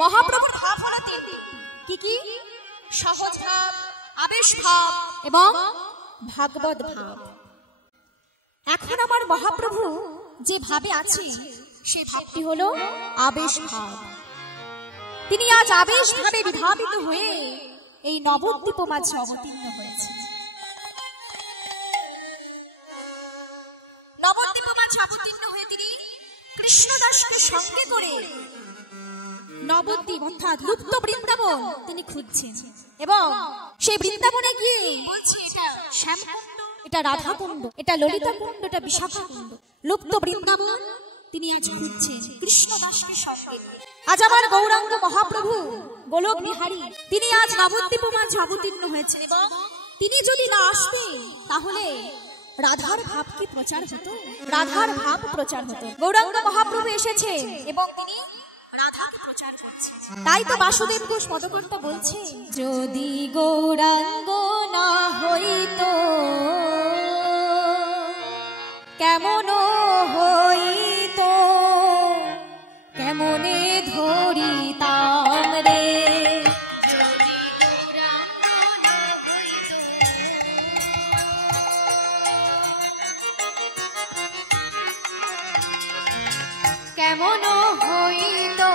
মহাপ্রভুর ভাব হলো তিনটি। কি কি? সহজ ভাব, আবেশ ভাব এবং ভাগবত ভাব। এখন আমার মহাপ্রভু যে ভাবে আছে সেই ভাবটি হলো আবেশ ভাব। তিনি আজ আবেশ ভাবে বিভাবিত হয়ে এই নবদ্বীপ মাঝে অবতীর্ণ হয়েছে। নবদ্বীপ মাঝে অবতীর্ণ হয়ে তিনি কৃষ্ণদাসকে সঙ্গে করে নবদ্বীপ অর্থাৎ লুপ্ত বৃন্দাবন তিনি খুঁজছেন এবং সেই বৃন্দাবনে গিয়ে বলছে এটা শ্যামকুণ্ড, এটা রাধাকুণ্ড, এটা ললিতাকুণ্ড, এটা বিশাখাকুণ্ড, লুপ্ত বৃন্দাবন তিনি আজ খুঁজছেন কৃষ্ণদাসকে সঙ্গে। আজ আমার গৌরাঙ্গ মহাপ্রভু গোলক বিহারী তিনি আজ নবদ্বীপ মাঝে অবতীর্ণ হয়েছেন এবং তিনি যদি না আসতেন তাহলে রাধার ভাব কি প্রচার হতো? রাধার ভাব প্রচার হতো। গৌরাঙ্গ মহাপ্রভু এসেছে এবং তিনি রাধাকে প্রচার করছে। তাই তো বাসুদেব ঘোষ পদকর্তা বলছে, যদি গৌরাঙ্গ না হইতো কেমন হইতো, কেমনে ধরিতাম রে। কেমন হইতো,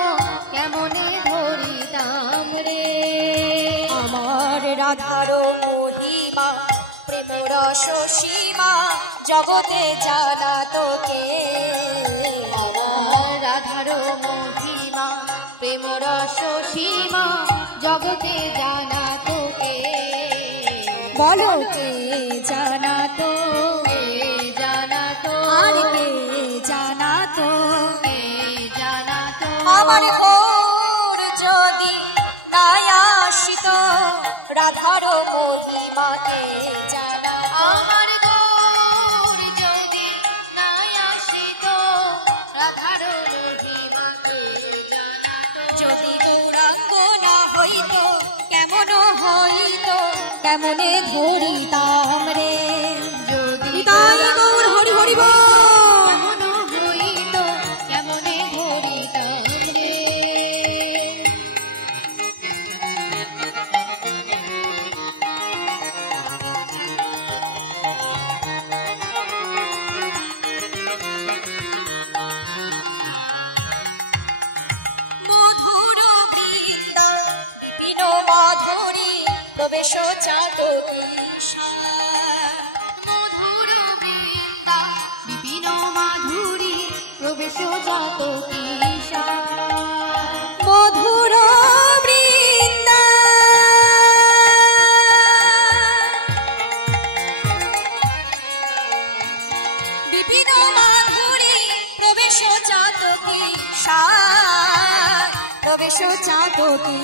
কেমনে ধরিতাম রে। আমার রাধার মহিমা প্রেম রস সীমা জগতে জানা তোকে। আমার রাধার মহিমা প্রেম রস সীমা জগতে জানা তোকে। বলো কে জানা তো, জানা তো, আর কে জানা তো, জানা তো। আমার গৌর যদি না আসিত রাধার মহিমাকে জানা। আমার গৌর যদি না আসিত রাধার মহিমাকে জানা। যদি গৌরাঙ্গ না হইত কেমন হইত, কেমনে ধরিতাম রে। যদি গৌর হরি হরি বল, কেমন হইত, কেমনে ধরিতাম রে। মধুর বৃন্দ বিপিন মাধুরী প্রবেশ চাতকী। মধুর বৃন্দ বিপিন মাধুরী প্রবেশ চাতকী। মধুর বৃন্দ বিপিন মাধুরী প্রবেশ চাতকী। প্রবেশ চাতকী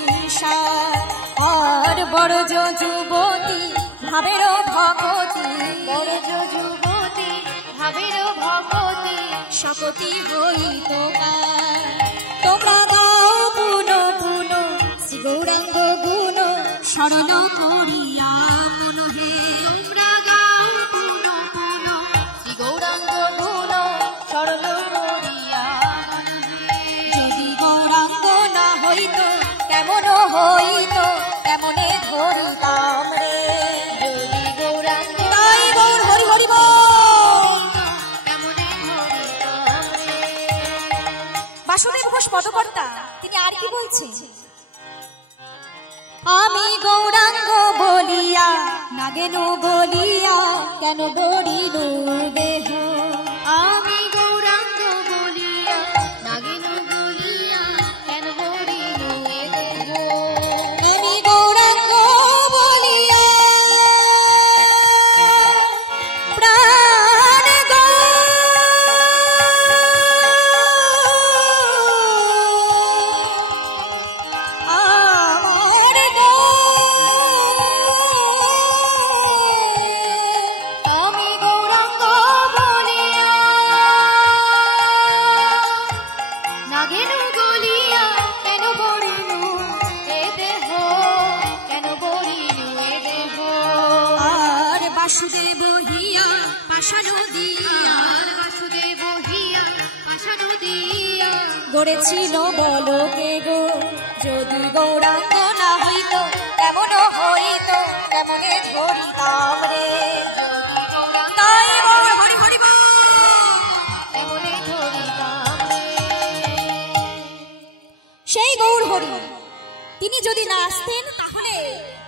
আর বড় যুবতী ভাবের ভগতী। বড় যুবতী ভাবের ভগতী শপথি হইত। তোমরা গাও পুন পুন শ্রী গৌরাঙ্গ গুণ শরণ করিয়া মন হে। তোমরা গাও পুন পুন শ্রী গৌরাঙ্গ গুণ শরণ করিয়া মন হে। যদি গৌরাঙ্গ না হইত কেমন হইত, কেমনে ধরিতাম রে। যদি গৌরাঙ্গ তাই গৌর হরি হরি বল, কেমনে ধরিতাম রে। বাসুদেব ঘোষ পদকর্তা তিনি আর কি বলছেন? আমি গৌরাঙ্গ বলিয়া নাগেনু বলিয়া কেন বলিনু দেহ। আমি গৌরাঙ্গ বলিয়া নাগেনু বলিয়া কেন বলিনু দেহ। আমি গৌরাঙ্গ বলিয়া প্রাণ আমার গো। আমি গৌরাঙ্গ বলিয়া নাগেনু গলিয়া কেন বলিনু এ দেহ, কেন বলিনু এ দেহ। আর বাসুদেব হিয়া পাশানো দিয়া, আর বাসুদেব হিয়া পাশানো দিয়া গড়েছিল বলকে গো যদি গৌরাঙ্গ না হইত কেমন হইত কেমনে ধরিতাম রে যদি গৌরাঙ্গ হরি হরি কেমনে ধরিতাম রে। সেই গৌর হরি তিনি যদি না আসতেন তাহলে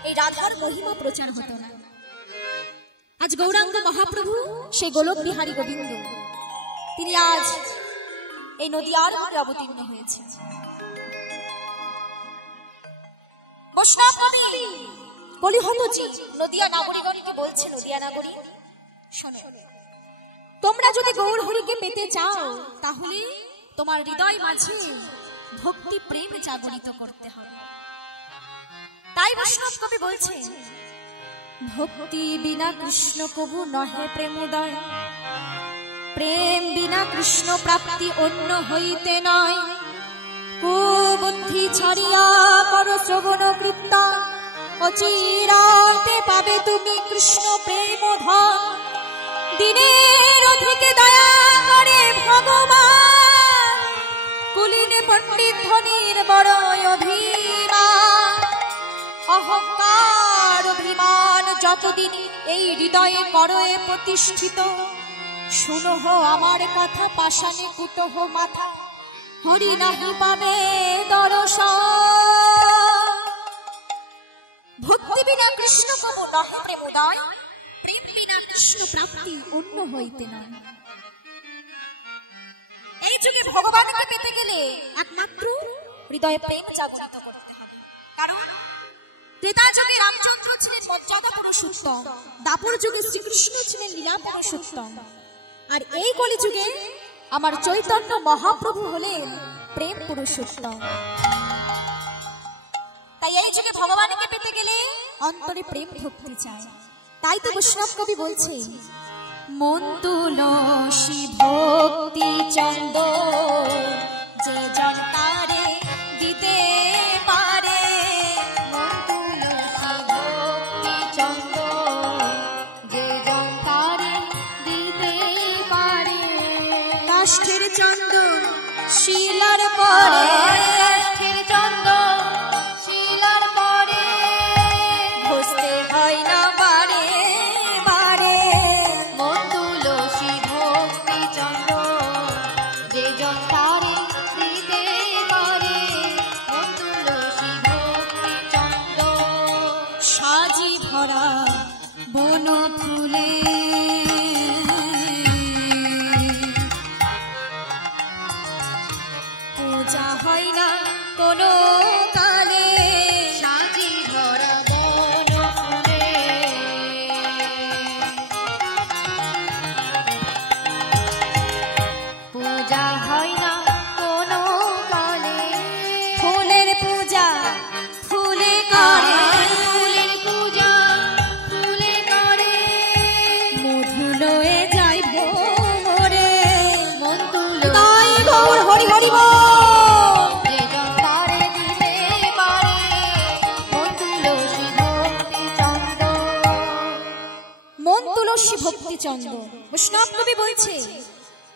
এই রাধার মহিমা প্রচার হতো না। আজ গৌরাঙ্গ মহাপ্রভু সেই গোলক বিহারী গোবিন্দ তিনি আজ এই নদীয়ার বুকে অবতীর্ণ হয়েছে। বৈষ্ণব কবি কলিহতজি নদিয়া নাগরিকগণকে বলছে, নদিয়া নাগরিক শোনো, তোমরা যদি গৌর হরিকে পেতে চাও তাহলে তোমার হৃদয় মাঝে ভক্তি প্রেম জাগরিত করতে হবে। তাই বৈষ্ণব কবি বলছে, ভক্তি বিনা কৃষ্ণ কবু নহে প্রেমোদয়, প্রেম বিনা কৃষ্ণ প্রাপ্তি অন্য হইতে নয়। কুবুদ্ধি ছাড়িয়া করো শ্রবণ কীর্তন, অচিরাতে পাবে তুমি কৃষ্ণ প্রেম ধন। দিনের অধিক দয়া করে ভগবান, কুলীনে পণ্ডিত ধনির বড় অভিমান। অহংকার অভিমান যতদিন এই হৃদয়ে করয়ে প্রতিষ্ঠিত, শুনহ আমার কথা পাষাণে কুটহ মাথা, হরি নাহি পাবে দর্শন। ভক্তি বিনা কৃষ্ণ কবু নহে প্রেমোদয়, প্রেম বিনা কৃষ্ণ প্রাপ্তি অন্য হইতে নয়। এই যুগে ভগবানকে পেতে গেলে একমাত্র হৃদয়ে প্রেম জাগরিত করতে হবে। কারণ ত্রেতা যুগে রামচন্দ্র ছিলেন মর্যাদা পুরুষোত্তম, দাপর যুগে শ্রীকৃষ্ণ ছিলেন লীলা পুরুষোত্তম, আর এই কলি যুগে আমার চৈতন্য মহাপ্রভু হলেন প্রেম পুরুষোত্তম। তাই এই যুগে ভগবানকে পেতে গেলে অন্তরে প্রেম ভক্তি চাই। তাই তো বৈষ্ণব কবি বলছে, মন তুলসী ভক্তি চন্দ যে জন তারে দিতে পারে। মন তুলসী ভক্তি চন্দ যে জন তারে দিতে পারে। কাষ্ঠের চন্দন শিলার পরে, কাষ্ঠের চন্দন শিলার পরে ঘষতে হয় না বারে বারে। মন তুলসী ভক্তি চন্দন যে জন তারে দিতে পারে। মন তুলসী ভক্তি চন্দন সাজি ভরা বন ফুলে, পূজা হয় না কোনো কালে। সাজি ভরা বন ফুলে, পূজা হয় না কোনো কালে। ফুলের পূজা ফুলে করে, ফুলের পূজা ফুলে করে। মধু লয়ে যাই ভোরে, মন তুলো গৌর হরি হরি বল। মন তুলসী ভক্তি চন্দ্র। বৈষ্ণব কবি বলছে,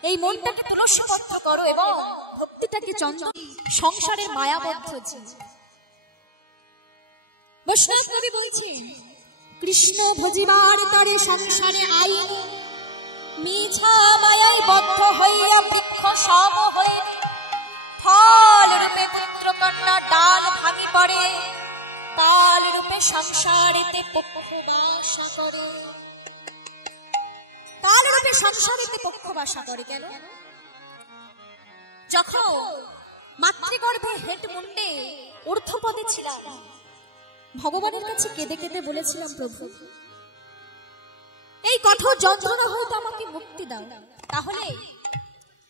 এই মনটাকে তুলসীবদ্ধ করো এবং ভক্তিটাকে চন্দ্র, সংসারের মায়াবদ্ধ জীব। বৈষ্ণব কবি বলছে, কৃষ্ণ ভজিবার তরে সংসারে আই, মিছা মায়ায় বদ্ধ হইয়া বৃক্ষ সম হয়ে। ফল রূপে পুত্র কন্যা ডাল ভাঙি পড়ে, কাল রূপে সংসারেতে পক্ষবাসা করে। কাল রূপে সংসারেতে পক্ষবাসা করে কেন? যখন মাতৃগর্ভে হেট মুন্ডে ঊর্ধ্বপদে ছিলাম, ভগবানের কাছে কেঁদে কেঁদে বলেছিলাম, প্রভু এই কঠোর যন্ত্রণা হইতে আমাকে মুক্তি দাও, তাহলে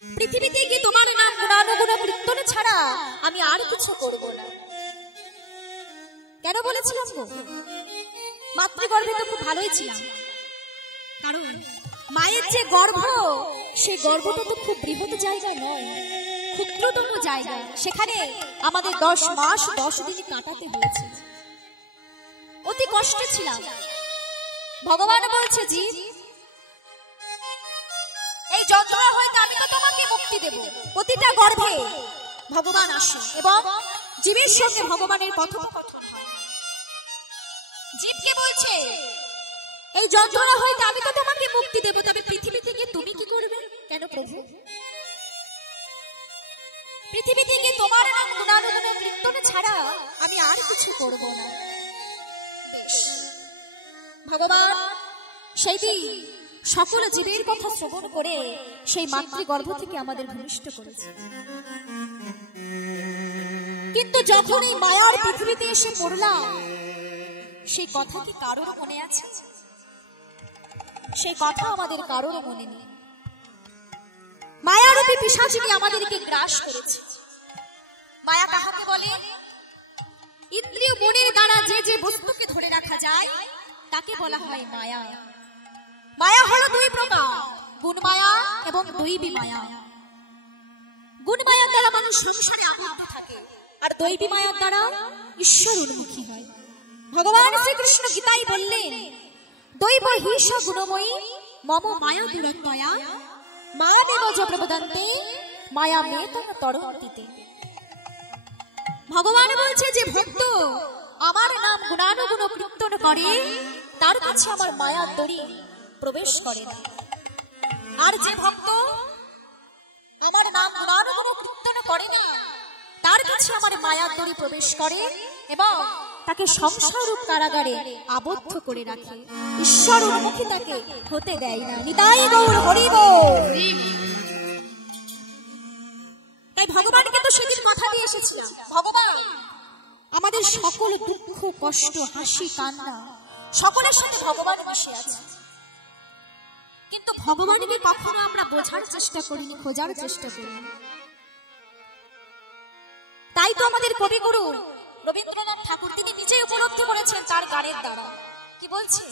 পৃথিবীতে কি তোমার নাম গুণানুগুণ কীর্তন ছাড়া আমি আর কিছু করব না। কেন বলেছিলাম গো? মাতৃগর্ভে তো খুব ভালোই ছিলাম, কারণ মায়ের যে গর্ভ, সে গর্ভটা তো খুব বৃহৎ জায়গা নয়, ক্ষুদ্রতম জায়গা। সেখানে আমাদের 10 মাস 10 দিন কাটাতে হয়েছে, অতি কষ্টে ছিলাম। ভগবান বলছে, জীব এই যন্ত্রণা হইতে আমি তো তোমাকে মুক্তি দেব। প্রতিটা গর্ভে ভগবান আসে এবং জীবের সঙ্গে ভগবানের কথোপকথন হয়। জীবকে বলছে, এই যন্ত্রণা হইতে আমি তো তোমাকে মুক্তি দেব, তবে পৃথিবী থেকে তুমি কি করবে? কেন প্রভু? পৃথিবী থেকে তোমার নাম গুণানুগুণ কীর্তন ছাড়া আমি আর কিছু করব না। বেশ, ভগবান সেই দিন সকল জীবের কথা শ্রবণ করে সেই মাতৃগর্ভ থেকে আমাদের ভূমিষ্ঠ করেছে। কিন্তু যখন এই মায়ার পৃথিবীতে এসে পড়লাম, সেই কথা কি কারোর মনে আছে? সেই কথা আমাদের কারোর মনে নেই। মায়ারূপী পিশাচিনী আমাদেরকে গ্রাস করেছে। মায়া কাহাকে বলে? ইন্দ্রিয় মনের দ্বারা যে যে বস্তুকে ধরে রাখা যায় তাকে বলা হয় মায়া। মায়া হলো দুই প্রকার, গুণ মায়া এবং দৈবী মায়া। গুণ মায়ার দ্বারা মানুষ সংসারে আবদ্ধ থাকে, আর দৈবী মায়ার দ্বারা ঈশ্বর উন্মুখী হয়। ভগবান শ্রীকৃষ্ণ গীতায় বললেন, দৈব হিস গুণময়ী মম মায়া দুরন্তয়া মায়ামেব চ প্রবদন্তে মায়ামেতং তরন্তিতে। ভগবান বলছে, যে ভক্ত আমার নাম গুণানুগুণ কীর্তন করে তার কাছে আমার মায়ার দড়ি প্রবেশ করে না। আর যে ভক্ত আমার নাম গুণানুগুণ কীর্তন করে না তার কাছে আমার মায়ার দড়ি প্রবেশ করে এবং তাকে সংসাররূপ কারাগারে আবদ্ধ করে রাখে, ঈশ্বর উন্মুখী তাকে হতে দেয় না। নিতাই গৌর হরি বল। তাই ভগবানকে তো সেদিন কথা দিয়ে এসেছিলাম, ভগবান আমাদের সকল দুঃখ কষ্ট হাসি কান্না সকলের সাথে ভগবান মিশে আছে, কিন্তু ভগবানকে কখনো আমরা বোঝার চেষ্টা করিনি, খোঁজার চেষ্টা করিনি। তাই তো আমাদের কবিগুরু রবীন্দ্রনাথ ঠাকুর তিনি নিজেই উপলব্ধি করেছেন তার গানের দ্বারা। কি বলছে?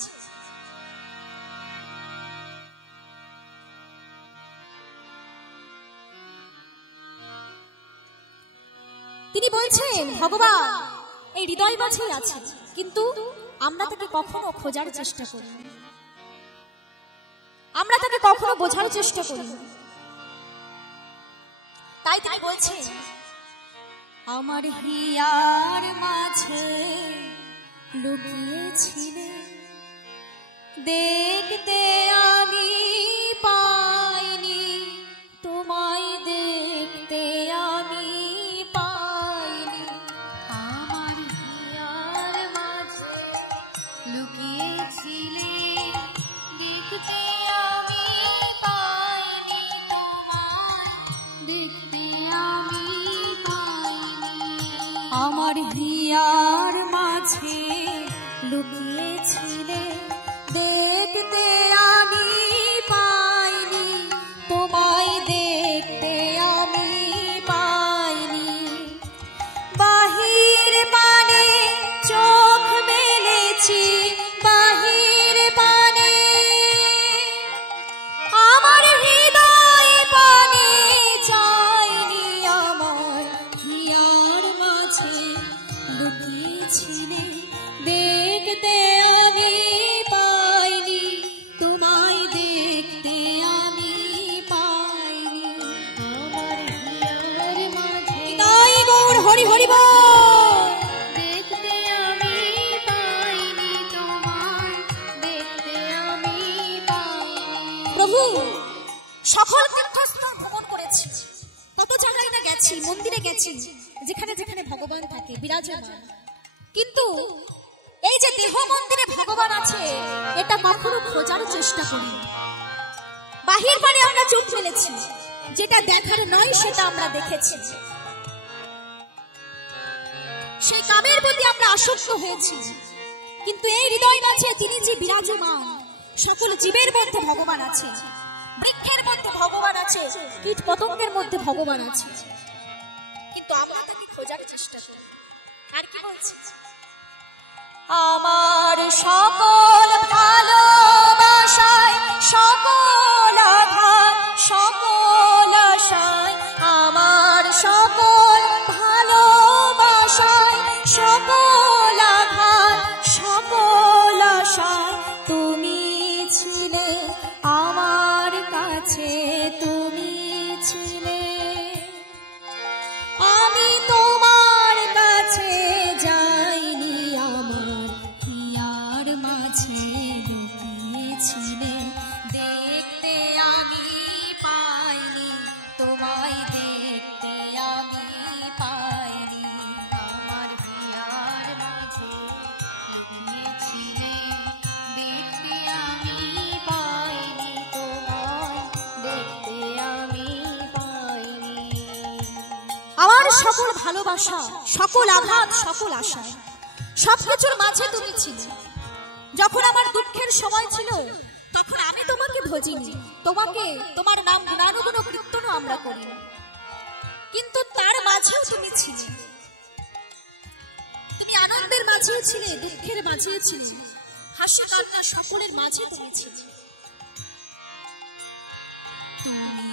তিনি বলছেন, ভগবান এই হৃদয় মাঝেই আছে, কিন্তু আমরা তাকে কখনো খোঁজার চেষ্টা করি, আমরা তাকে কখনো বোঝার চেষ্টা করি। তাই তিনি বলছেন, আমার হিয়ার মাঝে লুকিয়েছিলে, দেখতে আমি পাইনি, তোমায় দেখতে আমি পাইনি। আমার হিয়ার মাঝে লুকিয়েছিলে, দেখতে আমি পাইনি, তোমায় দেখতে আমি আমার হিয়ার মাঝে লুকিয়েছিলে, দেখতে আমি পাইনি, তোমায় দেখতে আমি পাইনি। বাহির পানে চোখ মেলেছি, বাহির পানে আমার হৃদয় পানে চাইনি, আমার হিয়ার মাঝে লুকিয়েছিলে, দেখতে আমি পাইনি, তোমায় দেখতে আমি পাইনি। আমার হিয়ার মাঝে তাই গৌর হরি হরি বল, দেখতে আমি পাইনি, তোমায় দেখতে আমি পাইনি। প্রভু সকল তীর্থস্থান ভ্রমণ করেছি, কত জায়গায় না গেছি, মন্দিরে গেছি যেখানে যেখানে ভগবান থাকে বিরাজমান, কিন্তু এই যে দেহ মন্দিরে ভগবান আছে এটা কখনো খোঁজার চেষ্টা করি। বাহির পানে আমরা চোখ ফেলেছি, যেটা দেখার নয় সেটা আমরা দেখেছি, সেই কামের প্রতি আমরা আসক্ত হয়েছি, কিন্তু এই হৃদয় মাঝে তিনি যে বিরাজমান, সকল জীবের মধ্যে ভগবান আছে, বৃক্ষের মধ্যে ভগবান আছে, কীট পতঙ্গের মধ্যে ভগবান আছে, কিন্তু আমরা তাকে খোঁজার চেষ্টা করি। আর কি বলছি? আমার সকল ভালোবাসায় সকল আঘাত সকল আশায়, আমার সকল ভালোবাসায় সকল আঘাত সকল আশায় তুমি ছিলে আমার কাছে, তুমি ছিলে। আমি তোমার সকল ভালোবাসা, সকল আঘাত, সকল আশা, সবকিছুর মাঝে তুমি ছিলে। যখন আমার দুঃখের সময় ছিল তখন আমি তোমাকে ভজিনি, তোমাকে তোমার নাম গুণানুগুণ কীর্তনও আমরা করি, কিন্তু তার মাঝেও তুমি ছিলে। তুমি আনন্দের মাঝেও ছিলে, দুঃখের মাঝেও ছিলে, হাসি কান্না সকলের মাঝে তুমি ছিলে। তুমি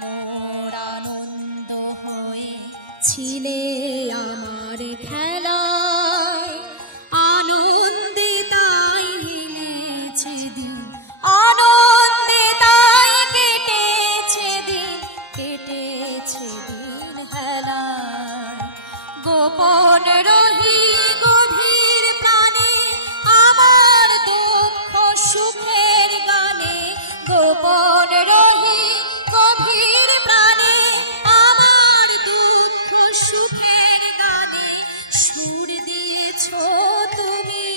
মোর আনন্দ হয়ে ছিলে আমার খেলায়, আনন্দে তাই হেলেছে দিন, আনন্দে তাই কেটেছে দিন, কেটেছে দিন হেলায়। গোপন রহি গভীর প্রাণে আমার দুঃখ সুখের গানে, গোপন রহি গভীর প্রাণে আমার দুঃখ সুখের গানে সুর দিয়েছ তুমি।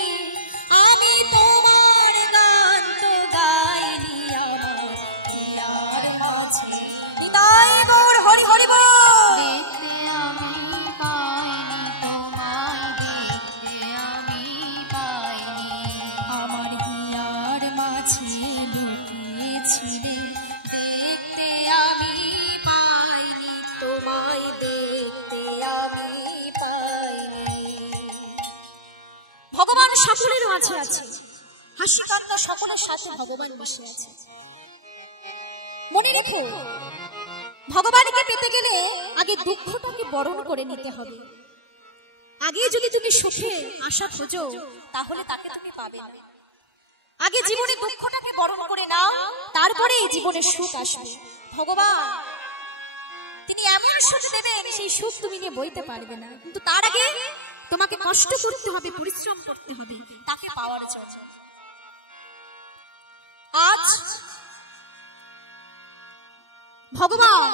আমি তোমার গান তো গাইনি আমার হিয়ার মাঝে, নিতাই গৌর হরি হরি বল। দেখতে আমি পাইনি তোমায়, দেখতে আমি পাইনি, আমার হিয়ার মাঝে লুকিয়েছিলে, দেখতে আমি পাইনি তোমায়, দেখতে আমি পাইনি। ভগবান সকলের মাঝে আছে, হাসি কান্না সকলের সাথে ভগবান বসে আছে। মনে রেখো, ভগবানকে পেতে গেলে আগে দুঃখটাকে বরণ করে নিতে হবে। আগে যদি তুমি সুখে আশা খোঁজো তাহলে তাকে তুমি পাবে না। আগে জীবনে দুঃখটাকে বরণ করে নাও, তারপরে জীবনে সুখ আসবে। ভগবান তিনি এমন সুখ দেবেন, সেই সুখ তুমি নিয়ে বইতে পারবে না, কিন্তু তার আগে তোমাকে কষ্ট করতে হবে, পরিশ্রম করতে হবে তাকে পাওয়ার জন্য। আজ ভগবান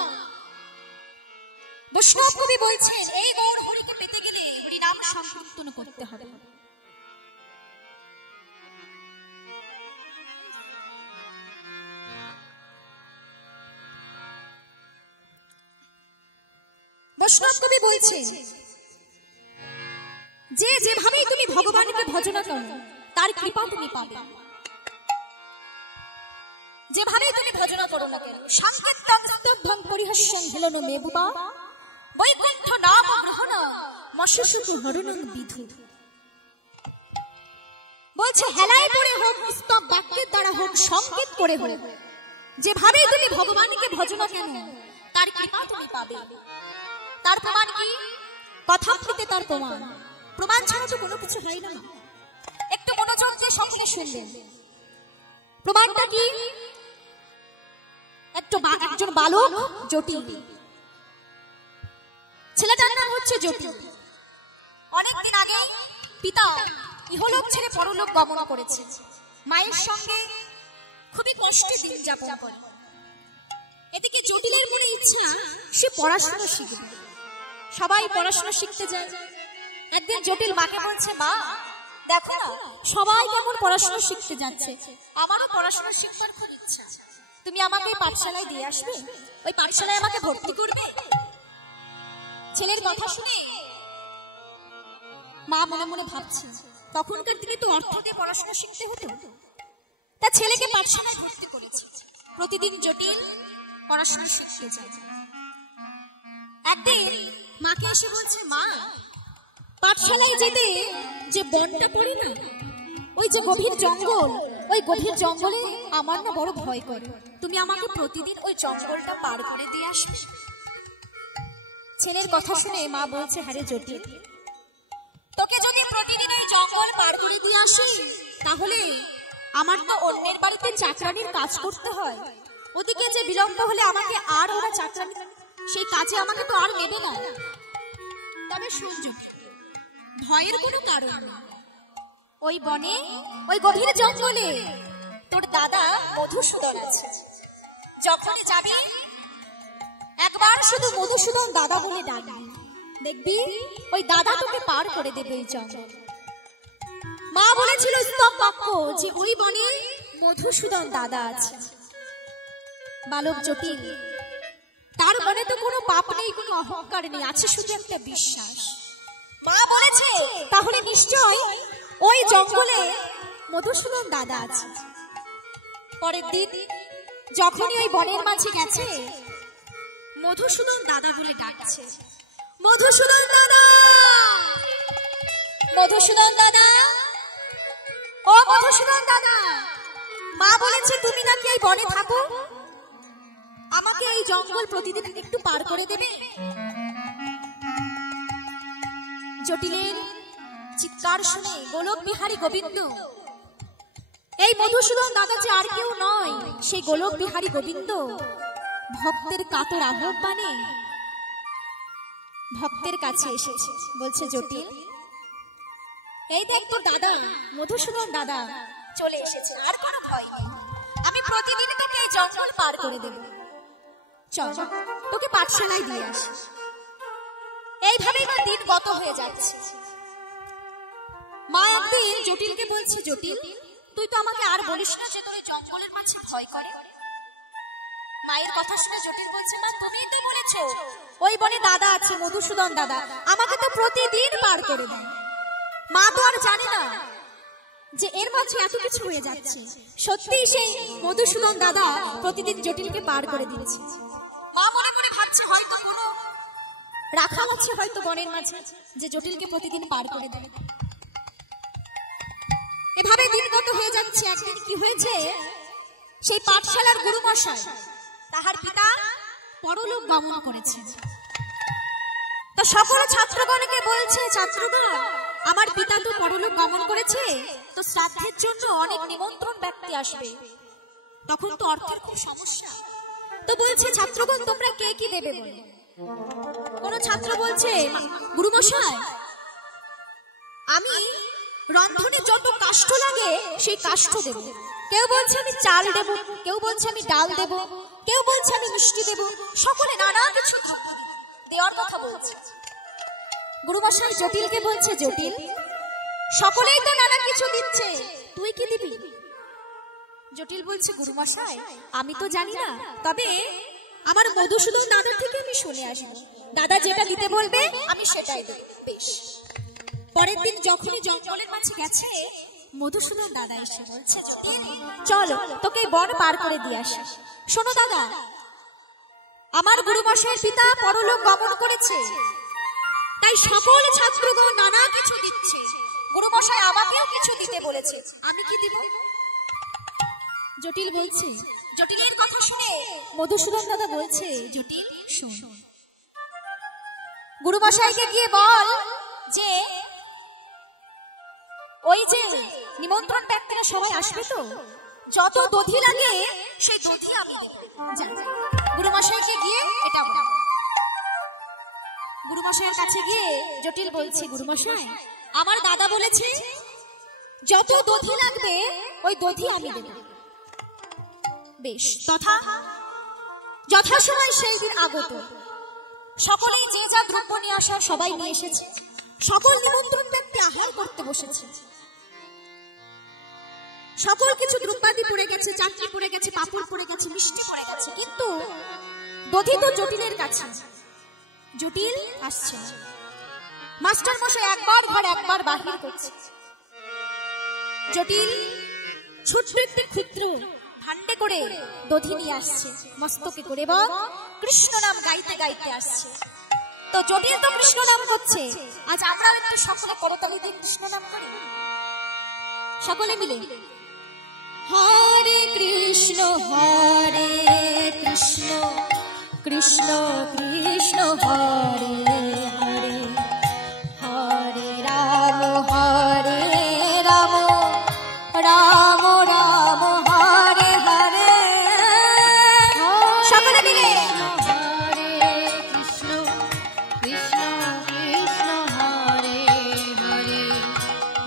বৈষ্ণব কবি বলছেন, এই গৌর হরিকে পেতে গেলে হরি নাম সংকীর্তন করতে হবে। বৈষ্ণব কবি বলছেন যে যেভাবেই তুমি ভগবানকে ভজনা করো তার কৃপা তুমি পাবে। যেভাবেই তুমি ভজনা করো না কেন, সংকীর্তন স্তব্ধং পরিহাস্যং হেলন মেবুবা বৈকুণ্ঠ নাম গ্রহণ মশশুক হরণং বিধু। বলছে হেলায় পড়ে হোক, স্তব বাক্যের দ্বারা হোক, সংকেত করে হোক, যেভাবেই তুমি ভগবানকে ভজনা কেন তার কৃপা তুমি পাবে। তার প্রমাণ কি? কথামৃতে তার প্রমাণ। প্রমাণ ছাড়া তো কোনো কিছু হয় না। একটু মনোযোগ দিয়ে সকলে শুনবেন। প্রমাণটা কি? একজন বালক জটিল, ছেলেটার নাম হচ্ছে জটিল। অনেকদিন আগে পিতা ইহলোক ছেড়ে পরলোক গমন করেছে, মায়ের সঙ্গে খুবই কষ্টে দিন যাপন করে। এদিকে জটিলের মনে ইচ্ছা সে পড়াশোনা শিখবে, সবাই পড়াশোনা শিখতে যায়। একদিন জটিল মাকে বলছে, মা দেখো না সবাই কেমন পড়াশোনা শিখতে যাচ্ছে, আমারও পড়াশোনা শিখবার খুব ইচ্ছা, তুমি আমাকে পাঠশালায় দিয়ে আসবে, ওই পাঠশালায় আমাকে ভর্তি করবে। ছেলের কথা শুনে মা মনে মনে ভাবছে, তখনকার দিনে তো অর্থ দিয়ে পড়াশোনা শিখতে হতো, তা ছেলেকে পাঠশালায় ভর্তি করেছে। প্রতিদিন জটিল পড়াশোনা শিখতে যায়। একদিন মাকে এসে বলছে, মা পাঠশালায় যেতে যে বনটা পড়ে না, ওই যে গভীর জঙ্গল, ওই গভীর জঙ্গলে আমার না বড় ভয় করে, তুমি আমাকে প্রতিদিন ওই জঙ্গলটা পার করে দিয়ে আসবে। ছেলের কথা শুনে মা বলছে, হ্যাঁ রে জটিল, তোকে যদি প্রতিদিন ওই জঙ্গল পার করে দিয়ে আসি তাহলে আমার তো অন্যের বাড়িতে চাকরানির কাজ করতে হয়, ওদিকে যে বিলম্ব হলে আমাকে আর ওরা চাকরানি সেই কাজে আমাকে তো আর নেবে না। তবে শুনজুট, ভয়ের কোনো কারণ নেই। ওই বনে, ওই গভীর জঙ্গলে তোর দাদা মধুসূদন আছে, যখনই যাবি একবার শুধু মধুসূদন দাদা বলে ডাকবি, দেখবি ওই দাদা তোকে পার করে দেবে ওই জঙ্গল। মা বলেছিল স্তব বাক্য যে ওই বনে মধুসূদন দাদা আছে। বালক জটিল তার তার মনে তো কোনো পাপ নেই, কোনো অহংকার নেই, আছে শুধু একটা বিশ্বাস। মা বলেছে তাহলে নিশ্চয় ওই জঙ্গলে মধুসূদন দাদা আছে। পরের দিন যখনই ওই বনের মাঝে গেছে, মধুসূদন দাদা বলে ডাকছে, মধুসূদন দাদা, মধুসূদন দাদা, ও মধুসূদন দাদা। মা বলেছে তুমি নাকি এই বনে থাকো, আমাকে এই জঙ্গল প্রতিদিন একটু পার করে দেবে। জটিলের চিৎকার শুনে গোলক বিহারী গোবিন্দ, এই মধুসূদন দাদা যে আর কেউ নয়, সেই গোলক বিহারী গোবিন্দ ভক্তের কাতর আহ্বানে ভক্তের কাছে এসেছে। বলছে জটিল, এই দেখ তোর দাদা মধুসূদন দাদা চলে এসেছে, আর কোনো ভয় নেই, আমি প্রতিদিন তোকে এই জঙ্গল পার করে দেব, চল তোকে পাঠশালায় দিয়ে আসি। এইভাবেই বা দিন গত হয়ে যাচ্ছে। মা একদিন জটিলকে বলছে, জটিল তুই তো আমাকে আর বলিস না যে তোর এই জঙ্গলের মাঝে ভয় করে। মায়ের কথা শুনে জটিল বলছে, মা তুমিই তো বলেছো ওই বনে দাদা আছে, মধুসূদন দাদা, আমাকে তো প্রতিদিন পার করে দেয়। মা তো আর জানে না যে এর মাঝে এত কিছু হয়ে যাচ্ছে। সত্যি সেই মধুসূদন দাদা প্রতিদিন জটিলকে পার করে দিয়েছে। মা মনে মনে ভাবছে হয়তো কোনো রাখাল আছে হয়তো বনের মাঝে, যে জটিলকে প্রতিদিন পার করে দেবে। এভাবে দিন গত হয়ে যাচ্ছে। একদিন কি হয়েছে, সেই পাঠশালার গুরুমশাই তাহার পিতা পরলোক গমন করেছে। তো সকল ছাত্রগণকে বলছে, ছাত্রগণ আমার পিতা তো পরলোক গমন করেছে, তো শ্রাদ্ধের জন্য অনেক নিমন্ত্রণ ব্যক্তি আসবে, তখন তো অর্থের খুব সমস্যা। তো বলছে ছাত্রগণ তোমরা কে কি দেবে বলে। কোন ছাত্র বলছে, গুরুমশাই আমি রন্ধনে যত কাষ্ঠ লাগে সেই কাষ্ঠ দেব। কেউ বলছে আমি চাল দেব, কেউ বলছে আমি ডাল দেব, কেউ বলছে আমি মিষ্টি দেব, সকলে নানা কিছু দেওয়ার কথা বলছে। গুরুমশাই জটিলকে বলছে, জটিল সকলেই তো নানা কিছু দিচ্ছে, তুই কি দিবি? জটিল বলছে, গুরুমশাই আমি তো জানি না, তবে আমার মধুসূদন দাদার থেকে আমি শুনে আসবো, দাদা যেটা দিতে বলবে আমি সেটাই দেব। বেশ। পরের দিন যখনই জঙ্গলের মাঝে গেছে, মধুসূদন দাদা এসে বলছে, চলো তোকে বন পার করে দিয়ে আসি। শোনো দাদা, আমার গুরুমশাইয়ের পিতা পরলোক গমন করেছে, তাই সকল ছাত্রগণ নানা কিছু দিচ্ছে, গুরুমশাই আমাকেও কিছু দিতে বলেছে, আমি কি দিব? জটিল বলছে, জটিলের কথা শুনে মধুসূদন দাদা বলছে, জটিল শোন, গুরুমশাইকে গিয়ে বল যে ওই যে নিমন্ত্রণ ব্যক্তিরা সবাই আসবে, তো যত দধি লাগে সেই দধি আমি দেব। গুরুমশাইকে গিয়ে এটা গুরুমশাইয়ের কাছে গিয়ে জটিল বলছে, গুরুমশাই আমার দাদা বলেছে যত দধি লাগবে ওই দধি আমি দেব। বেশ, তথা যথাসময় সেই দিন আগত। সকলেই যে যা দ্রব্য নিয়ে আসার সবাই নিয়ে এসেছে, সকল নিমন্ত্রণ ব্যক্তি আহার করতে বসেছে। সকল কিছু দ্রব্যাদি পড়ে গেছে, চাটনি পড়ে গেছে, পাপড় পড়ে গেছে, মিষ্টি পড়ে গেছে, কিন্তু দধি তো জটিলের কাছে। জটিল আসছে, মাস্টার মশাই একবার ঘর একবার বাহির করছে। জটিল ছোট্ট একটি ক্ষুদ্র ভান্ডে করে দধি নিয়ে আসছে মস্তকে করে, এবং কৃষ্ণ নাম গাইতে গাইতে আসছে। তো জটিল তো কৃষ্ণ নাম করছে, আজ আমরা একটু সকলে করতালি দিয়ে কৃষ্ণ নাম করি, সকলে মিলে হরে কৃষ্ণ কৃষ্ণ কৃষ্ণ হরে হরে, হরে রাম রাম রাম হরে হরে। সকলে মিলে হরে কৃষ্ণ কৃষ্ণ কৃষ্ণ হরে হরে,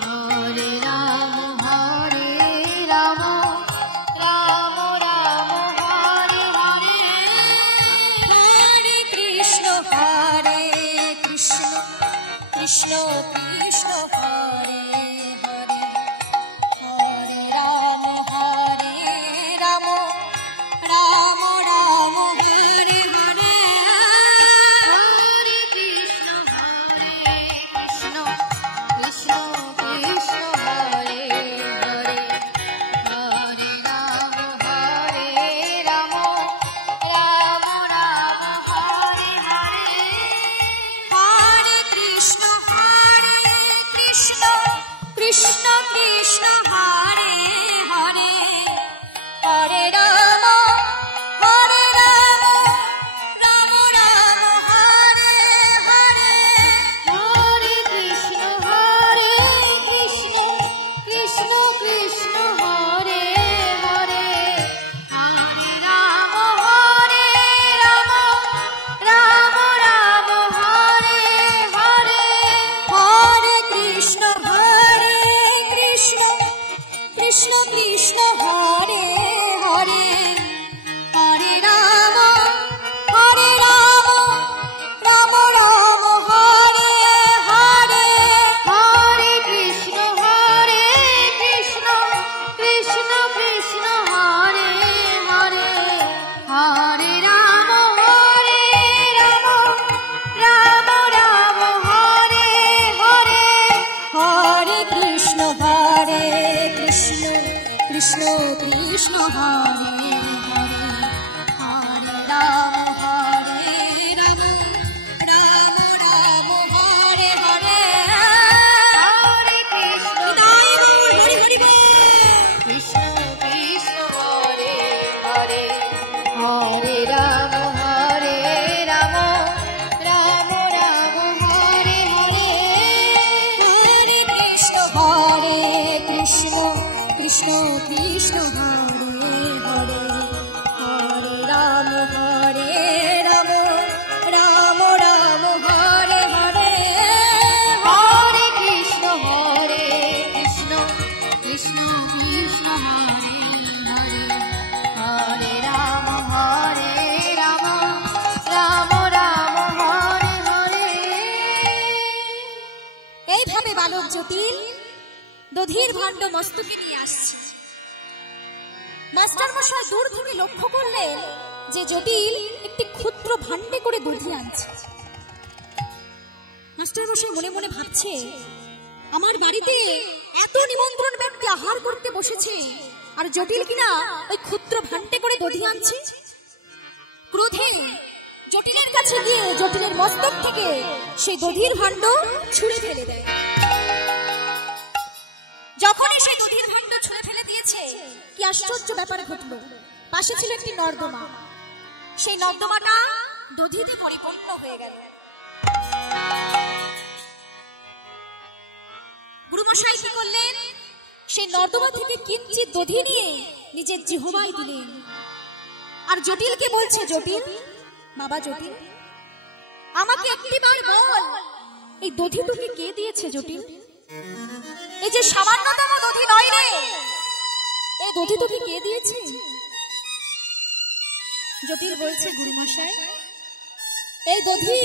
হরে রাম রাম রাম হরে হরে, হরে কৃষ্ণ কৃষ্ণ কৃষ্ণ হরে হরে, হরে রাম রাম রাম হরে হরে, কৃষ্ণ হরে হরে হরে রাম রাম রাম হরে হরে হরে কৃষ্ণ হরে হরে কৃষ্ণ কৃষ্ণ হরে হরে হরে রাম রাম রাম হরে হরে হরে কৃষ্ণ কৃষ্ণ কৃষ্ণ হরে হরে হরে রাম রাম রাম হরে হরে হরে কৃষ্ণ কৃষ্ণ কৃষ্ণ হরে হরে হরে রাম রাম রাম হরে হরে। এইভাবে বালক জটিল দধির ভাণ্ড মস্তকে নিয়ে আসছে। মাস্টার মশাই দূর থেকে লক্ষ্য করলেন যে জটিল একটি ক্ষুদ্র ভাণ্ডে করে দধি আনছে। মাস্টার মশাই মনে মনে ভাবছে, আমার বাড়িতে এত নিমন্ত্রণ ব্যক্তি আহার করতে বসেছে, আর জটিল কিনা ওই ক্ষুদ্র ভাণ্ডে করে দধি আনছে। ক্রোধে জটিলের কাছে গিয়ে জটিলের মস্তক থেকে সেই দধির ভাণ্ড ছুঁড়ে ফেলে দেয়। যখনই সেই দধির ভাণ্ড ছুঁড়ে ফেলে দিয়েছে, কি আশ্চর্য ব্যাপার ঘটল। পাশে ছিল একটি নর্দমা, সেই নর্দমাটা দধিতে পরিপূর্ণ হয়ে গেল। গুরুমশাই কি করলেন, সেই নর্দমা থেকে কিঞ্চিৎ দধি নিয়ে নিজের জিহ্বায় দিলেন, আর জটিলকে বলছে, জটিল বাবা জটিল, আমাকে একটিবার বল, এই দধি তোকে কে দিয়েছে জটিল? এই যে সামান্যতম দধি নয় রে, এই দধি তোকে কে দিয়েছে? জটিল বলছে, গুরুমশাই এই দধি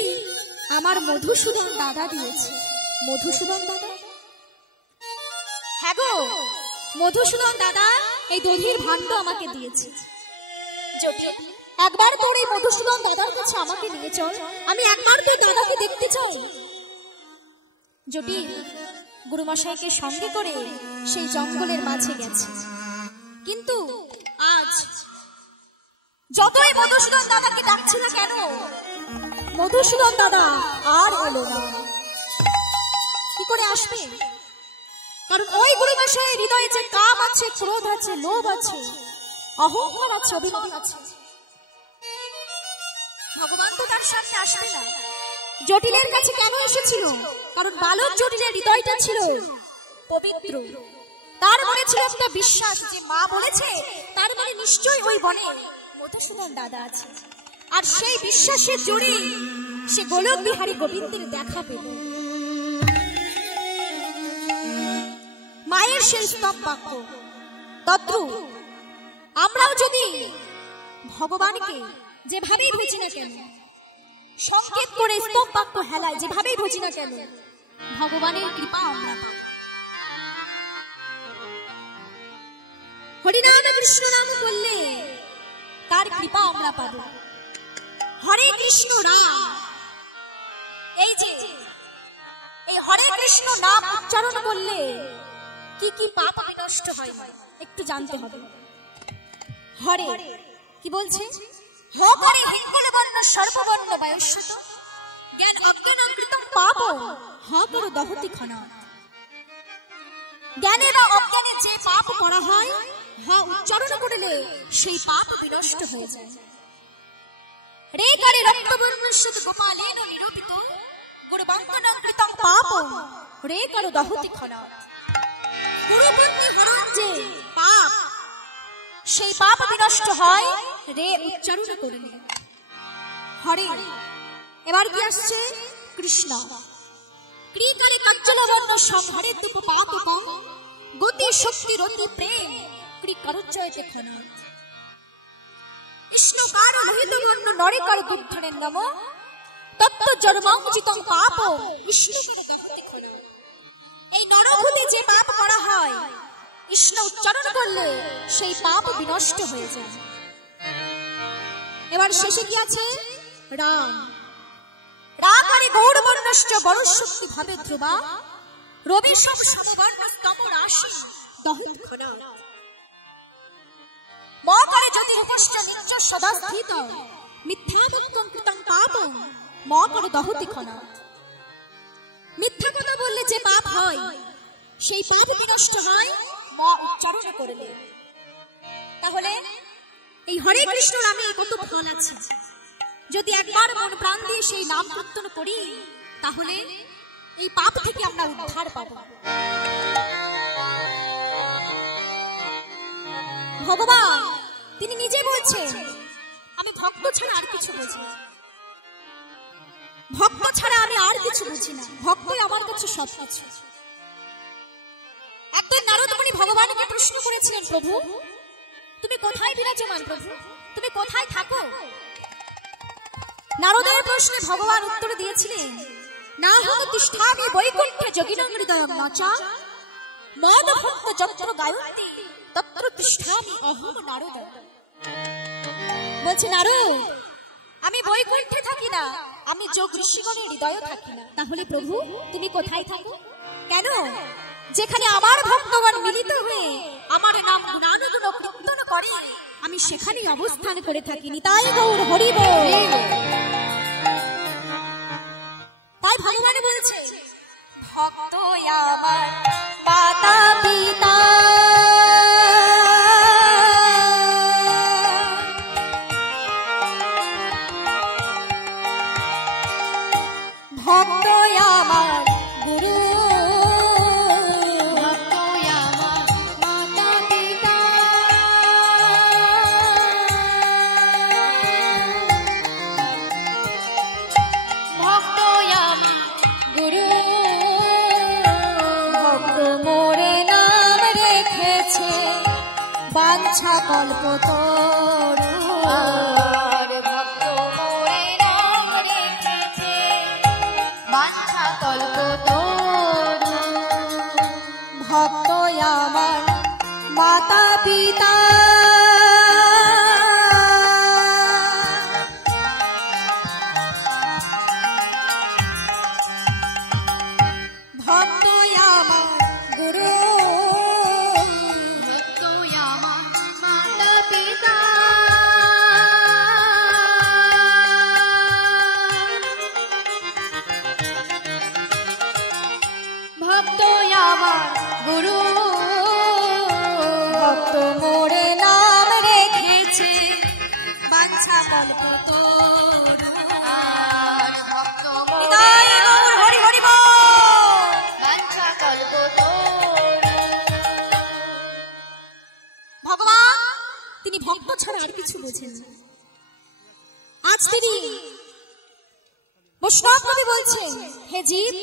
আমার মধুসূদন দাদা দিয়েছে। মধুসূদন দাদা? হ্যাঁ গো, মধুসূদন দাদা এই দধির ভাণ্ড আমাকে দিয়েছে। জটিল, একবার তোর এই মধুসূদন দাদার কাছে আমাকে নিয়ে চল, আমি একবার তোর দাদাকে দেখতে চাই। জটিল গুরুমশাইকে সঙ্গে করে সেই জঙ্গলের মাঝে গেছে, কিন্তু আজ যতই মধুসূদন দাদাকে ডাকছে না কেন, মধুসূদন দাদা আর এলো না। কি করে আসবে? কারণ ওই গুরুমশাইয়ের হৃদয়ে যে কাম আছে, ক্রোধ আছে, লোভ আছে, অহংকার আছে, অভিমান আছে, ভগবান তো তার সামনে আসবে না। জটিলের কাছে কেন এসেছিল? কারণ বালক জটিলের হৃদয়টা ছিল পবিত্র, তার মনে ছিল একটা বিশ্বাস যে মা বলেছে, তার মানে নিশ্চয়ই ওই বনে মধুসূদন দাদা আছে। আর সেই বিশ্বাসের জোরে সে গোলক বিহারী গোবিন্দের দেখা পেল। মায়ের সেই স্তব বাক্য তদ্রূপ আমরাও যদি ভগবানকে যেভাবেই বুঝি না কেন, সংকেত করে স্তব বাক্য হেলায় যেভাবেই বুঝি না কেন, ভগবানের কৃপা আমরা হরিনাম কৃষ্ণ নাম বললে তার কৃপা আমরা পাবো। হরে কৃষ্ণ রাম, এই যে এই হরে কৃষ্ণ নাম উচ্চারণ করলে কি কি পাপ বিনষ্ট হয় একটু জানতে হবে। হরে কি বলছে? হরে হিঙ্গল বর্ণ সর্ববর্ণ বয়স্যত জ্ঞান অজ্ঞান কৃতম পাপ হর দহতি ক্ষণা। জ্ঞানে বা অজ্ঞানে যে পাপ করা হয়, উচ্চারণ করলে সেই পাপ বিনষ্ট হয়ে যায়। রে কারে রক্তবর্ণস্যত গোপালেন নিরূপিত গুণবাঙ্কন কৃতম পাপ রে কারো দহতি ক্ষণা। গুরুপত্নী হরণ যে পাপ, সেই পাপ বিনষ্ট হয় রে উচ্চারণ করলে। হরে এবার কি আসছে? কৃষ্ণ। ক্রিকারে কাজ্জলবর্ণ সংহারে তুপ পাতক গতি শক্তি রতি প্রেম ক্রিকারুচ্চয়তে ক্ষণা। কৃষ্ণকার লোহিত বর্ণ নরেকার দুর্ধনের নম তত্ত্ব জন্মাঙ্কিতং পাপ কৃষ্ণকার দহতি ক্ষণা। এই নরভূতে যে পাপ করা হয়, কৃষ্ণ উচ্চারণ করলে সেই পাপ বিনষ্ট হয়ে যায়। এবার শেষে কি আছে? রাম। রাকারে গৌরবর্ণশ্চ বরশক্তি ভাবে ধ্রুবা রবি সব সমবর্ণ স্তম রাশি দহিত ক্ষণা। মা করে যদি উপষ্ট নিত্য সদা স্থিত মিথ্যা বক্তং কৃতং পাপং মা করে দহতি ক্ষণা। মিথ্যা কথা বললে যে পাপ হয় সেই পাপ বিনষ্ট হয় মা উচ্চারণ করলে। তাহলে এই হরে কৃষ্ণ নামে কত ফল আছে, যদি একবার মন প্রাণ দিয়ে সেই নাম কীর্তন করি তাহলে এই পাপ থেকে আমরা উদ্ধার পাব। ভগবান তিনি নিজে বলছেন আমি ভক্ত ছাড়া আর কিছু বুঝি না, ভক্ত ছাড়া আমি আর কিছু বুঝি না, ভক্তই আমার কাছে সব কিছু। একদিন নারদ মুনি ভগবানকে প্রশ্ন করেছিলেন, প্রভু তুমি কোথায় বিরাজমান, প্রভু তুমি কোথায় থাকো? নারদের প্রশ্নে ভগবান উত্তর দিয়েছিলেন, না হম তিষ্ঠামি বৈকুণ্ঠে যোগিনাং হৃদয়ং নচা মদ ভক্ত যত্র গায়ন্তি তত্র তিষ্ঠামি অহম নারদ। বলছে নারদ আমি বৈকুণ্ঠে থাকি না, আমি যোগ ঋষিগণের হৃদয়ে থাকি না। তাহলে প্রভু তুমি কোথায় থাকো? কেন? যেখানে আমার ভক্তগণ মিলিত হয়ে আমার নাম গুণানুগুণ কীর্তন করে আমি সেখানেই অবস্থান করে থাকি। নিতাই গৌর হরি বল। তাই ভগবান বলছে ভক্ত আমার মাতা পিতা ভক্ত আমার গুরু ভক্ত আমার মাতা পিতা ভক্ত আমার গুরু ভক্ত মোরে নাম রেখেছে বাঞ্ছা কল্পতরু ভক্ত মোরে নাম রেখেছে বাঞ্ছা কল্পতরু ভক্ত আমার মাতা পিতা ভক্ত আমার গুরু ভক্ত আমার মাতা পিতা ভক্ত আমার গুরু ভক্ত মোরে নাম রেখেছে বাঞ্ছা কল্পতরু ভক্ত মোরে হরি হরি বল বাঞ্ছা কল্পতরু। ভগবান তিনি ভক্ত ছাড়া আর কিছু বোঝেন না। আজ তিনি বৈষ্ণব কবি বলছেন, হে জীব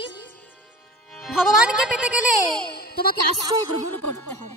ভগবানকে পেতে গেলে তোমাকে আশ্রয় গ্রহণ করতে হবে।